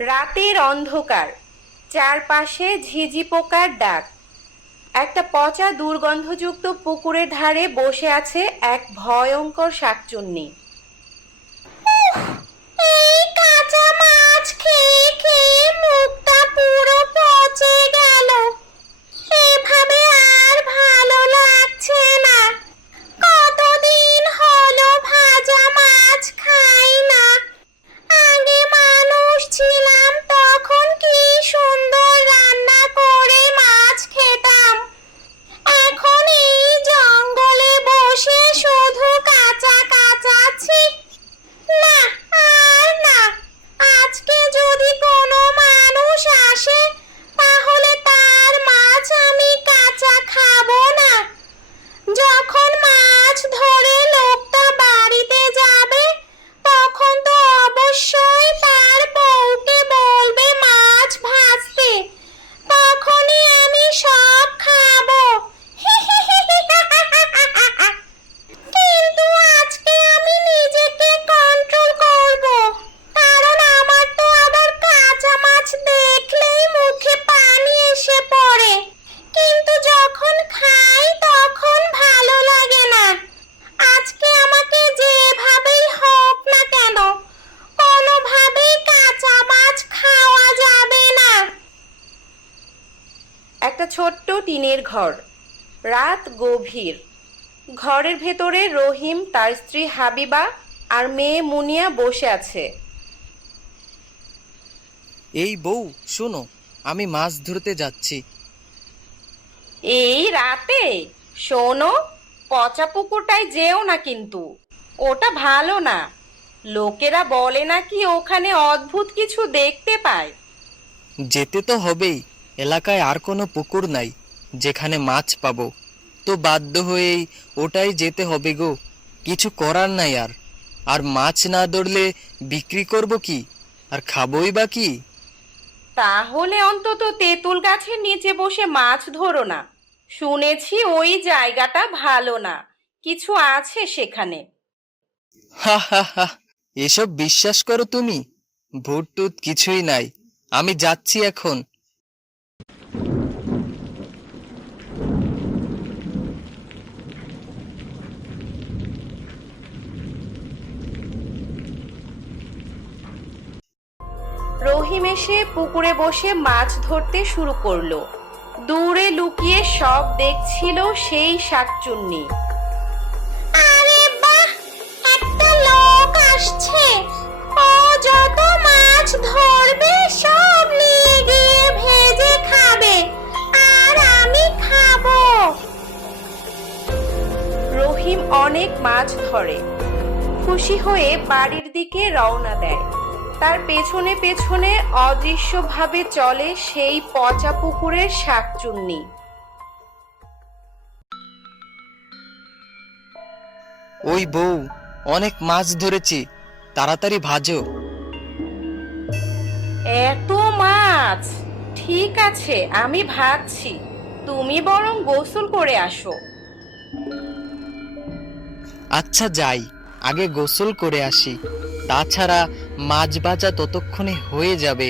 রাতের অন্ধকার, চারপাশে ঝিঝি পোকার ডাক। একটা পচা দুর্গন্ধযুক্ত পুকুরের ধারে বসে আছে এক ভয়ঙ্কর শাকচুন্নি। এই কাঁচা মাছ খেয়ে খেয়ে মুখটা পুরো পচে গেল। এভাবে আর ভালো লাগছে না। কতদিন হলো ভাজা মাছ খাই না। আগে মানুষ ছিলাম তখন কি সুন্দর রান্না করে মাছ খেতাম। এখন এই জঙ্গলে বসে শুধু কাঁচা কাঁচাচ্ছি। না, আর না। আজকে যদি কোনো মানুষ আসে তাহলে তার মাছ আমি কাঁচা খাবো না। যখন মাছ ধরে লোকটা বাড়িতে যাবে তখন তো অবশ্যই তার বউকে বলবে মাছ ভাজতে। তখনই আমি সব খাবো। কিন্তু আজকে আমি নিজেকে কন্ট্রোল করব, কারণ আমার তো আবার কাঁচা মাছ দেখলেই মুখে পানি এসে পড়ে। কিন্তু যখন খাই তখন ভালো লাগে না। আজকে আমাকে যেভাবেই হোক না কেন কোনোভাবেই কাঁচা মাছ খাওয়া যাবে না। একটা ছোট্ট টিনের ঘর, রাত গভীর। ঘরের ভেতরে রহিম, তার স্ত্রী হাবিবা আর মেয়ে মুনিয়া বসে আছে। এই বউ, শোনো, আমি মাছ ধরতে যাচ্ছি। এই রাতে? শোনো, পচা পুকুরটায় যেও না কিন্তু, ওটা ভালো না। লোকেরা বলে নাকি ওখানে অদ্ভুত কিছু দেখতে পায়। যেতে তো হবেই, এলাকায় আর কোনো পুকুর নাই যেখানে মাছ পাবো, তো বাধ্য হয়েই ওটাই যেতে হবে গো। কিছু করার নাই আর। আর মাছ না ধরলে বিক্রি করব কি, আর খাবোই বা কি? তাহলে অন্তত তেঁতুল গাছের নিচে বসে মাছ ধরো না। শুনেছি ওই জায়গাটা ভালো না, কিছু আছে সেখানে। হা হা হা, এসব বিশ্বাস করো তুমি? ভূত টুত কিছুই নাই, আমি যাচ্ছি এখন। রহিম এসে পুকুরে বসে মাছ ধরতে শুরু করলো। দূরে লুকিয়ে সব দেখছিল সেই শাকচুন্নি। আরে বাহ, একটা লোক আসছে। ও যত মাছ ধরবে সব নিয়ে গিয়ে ভেজে খাবে, আর আমি খাবো। রহিম অনেক মাছ ধরে, খুশি হয়ে বাড়ির দিকে রওনা দেয়। তার পেছনে পেছনে অদৃশ্যভাবে চলে সেই পচা পুকুরের শাকচুন্নি। ওই বউ, অনেক মাছ ধরেছি, তাড়াতাড়ি ভাজো। এত মাছ? ঠিক আছে, আমি ভাবছি, তুমি বরং গোসল করে আসো। আচ্ছা যাই, আগে গোসল করে আসি। তাছাড়া মাছ ভাজা ততক্ষণে হয়ে যাবে।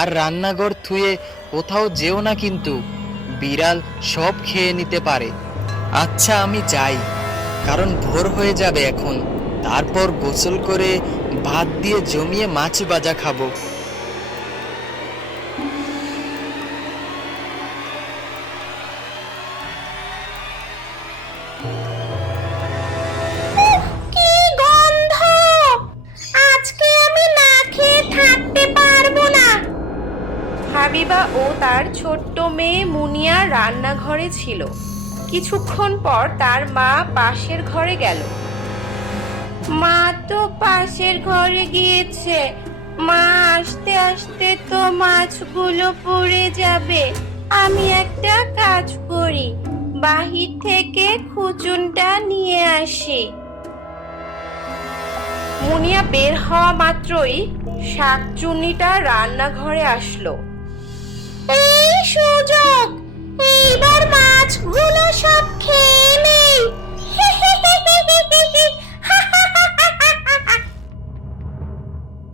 আর রান্নাঘর থুয়ে কোথাও যেও না কিন্তু, বিড়াল সব খেয়ে নিতে পারে। আচ্ছা আমি যাই, কারণ ভোর হয়ে যাবে এখন। তারপর গোসল করে ভাত দিয়ে জমিয়ে মাছ ভাজা খাবো। কি গন্ধ! আজকে আমি না খেয়ে থাকতে পারবো না। হাবিবা ও তার ছোট্ট মেয়ে মুনিয়া রান্নাঘরে ছিল। কিছুক্ষণ পর তার মা পাশের ঘরে গেল। মা তো পাশের ঘরে গিয়েছে। মা আসতে আসতে তো মাছগুলো পড়ে যাবে। আমি একটা কাজ করি, বাহির থেকে খুচুনটা নিয়ে আসি। মুনিয়া বের হওয়া মাত্রই শাকচুন্নিটা রান্নাঘরে আসলো। এই সুযোগ, এইবার মাছগুলো সব খেয়ে নেই।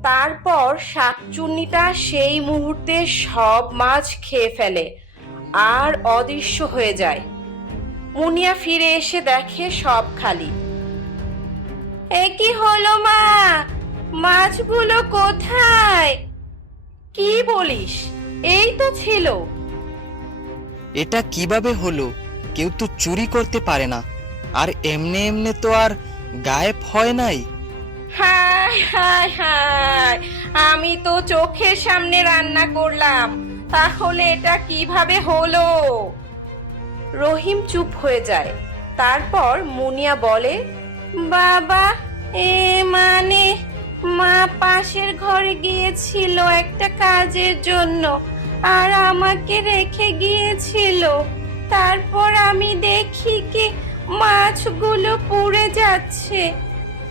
তারপর শাকচুন্নিটা সেই মুহূর্তে সব মাছ খেয়ে ফেলে আর অদৃশ্য হয়ে যায়। মুনিয়া ফিরে এসে দেখে সব খালি। এ কি হলো মা, মাছগুলো কোথায়? কি বলিস, এই তো ছিল। এটা কিভাবে হলো? কেউ তো চুরি করতে পারে না, আর এমনি এমনি তো আর গায়েব হয় নাই। হায় হায় হায়, আমি তো চোখের সামনে রান্না করলাম, তাহলে এটা কিভাবে হলো? রহিম চুপ হয়ে যায়। তারপর মুনিয়া বলে, বাবা, এ মানে মা পাশের ঘরে গিয়েছিল একটা কাজের জন্য আর আমাকে রেখে গিয়েছিল। তারপর আমি দেখি কি মাছগুলো পুড়ে যাচ্ছে,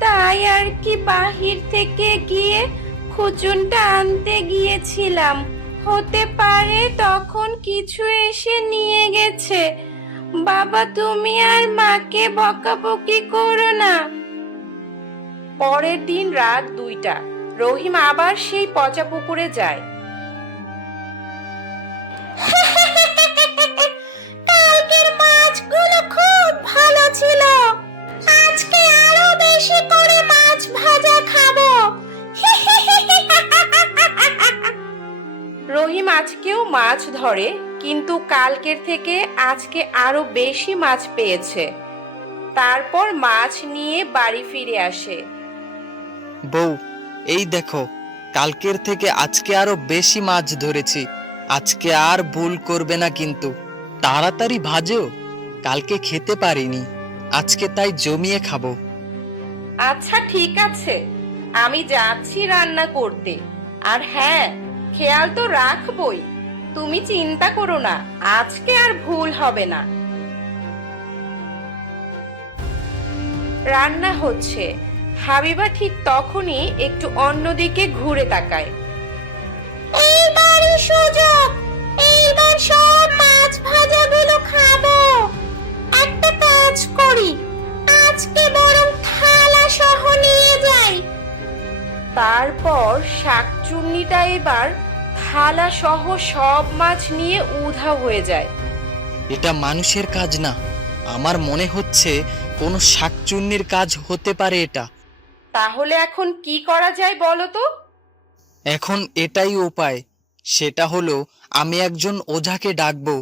তাই আর কি বাহির থেকে গিয়ে খুচুনটা আনতে গিয়েছিলাম। হতে পারে তখন কিছু এসে নিয়ে গেছে। বাবা, তুমি আর মাকে বকাবকি করো না। পরের দিন রাত 2টা রহিম আবার সেই পচা পুকুরে যায়। কালকের মাছগুলো খুব ভালো ছিল, আজকে আরো বেশি করে মাছ ভাজা খাবো। রহিম আজকেও মাছ ধরে, কিন্তু কালকের থেকে আজকে আরো বেশি মাছ পেয়েছে। তারপর মাছ নিয়ে বাড়ি ফিরে আসে। বউ, এই দেখো, কালকের থেকে আজকে আরো বেশি মাছ ধরেছি। আজকে আর ভুল করবে না কিন্তু। তাড়াতাড়ি ভাজো, কালকে খেতে পারিনি, আজকে তাই জমিয়ে খাবো। আচ্ছা ঠিক আছে, আমি যাচ্ছি রান্না করতে। আর হ্যাঁ, খেয়াল তো রাখবই, তুমি চিন্তা করো না, আজকে আর ভুল হবে না। রান্না হচ্ছে, হাবিবা ঠিক তখনই একটু অন্যদিকে ঘুরে তাকায়। এইবারই সুযোগ, এইবার সব মাছ ভাজাগুলো খাবো। একটা কাজ করি, আজকে বরং থালা সহ নিয়ে যাই। তারপর শাকচুন্নিটা এবার থালা সহ সব মাছ নিয়ে উধাও হয়ে যায়। এটা মানুষের কাজ না, আমার মনে হচ্ছে কোনো শাকচুন্নির কাজ হতে পারে এটা। তাহলে এখন কি করা যায় বলো তো? এখন এটাই উপায়, সেটা হলো আমি একজন ওঝাকে ডাকবো।